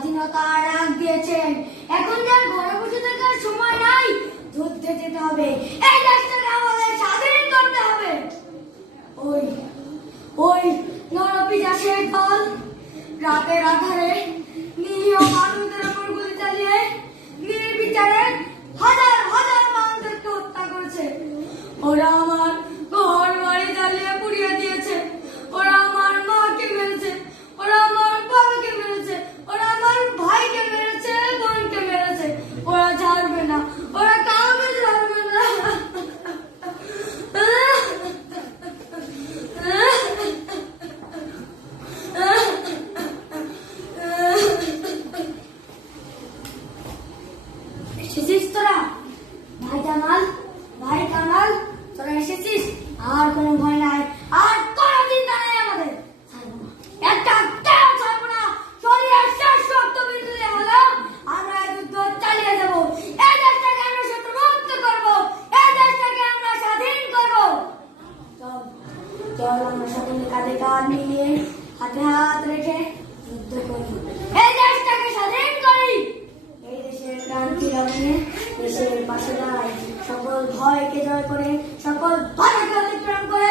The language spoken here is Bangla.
স্বাধীনতার ডাক দিয়েছেন। এখন ঘরে বসে থাকার সময় নাই যুদ্ধে যেতে হবে। এই দেশটাকে আমাদের স্বাধীন করতে হবে। ওই ওই নরপিজাসের দল রাতের আধারে নিরীহ মানুষদের উপর গুলি চালিয়ে নির্বিচারে হাজার হাজার মানুষদেরকে হত্যা করেছে। ওরা আর কোনো ভয় নাই। আর কোনো চিন্তা নেই আমাদের। একটা কেউ ছাড়বো না। শরীরের শেষ রক্ত বিন্দুতে হলো। আমরা যুদ্ধ চালিয়ে যাব। এই দেশটাকে আমরা শত্রুমুক্ত করব। এই দেশটাকে আমরা স্বাধীন করব। চল, আমরা সকলে কাঁধে কাঁধ মিলিয়ে হাতে হাত রেখে যুদ্ধ করি। ভয়কে জয় করে সকল বাধাকে অতিক্রম করে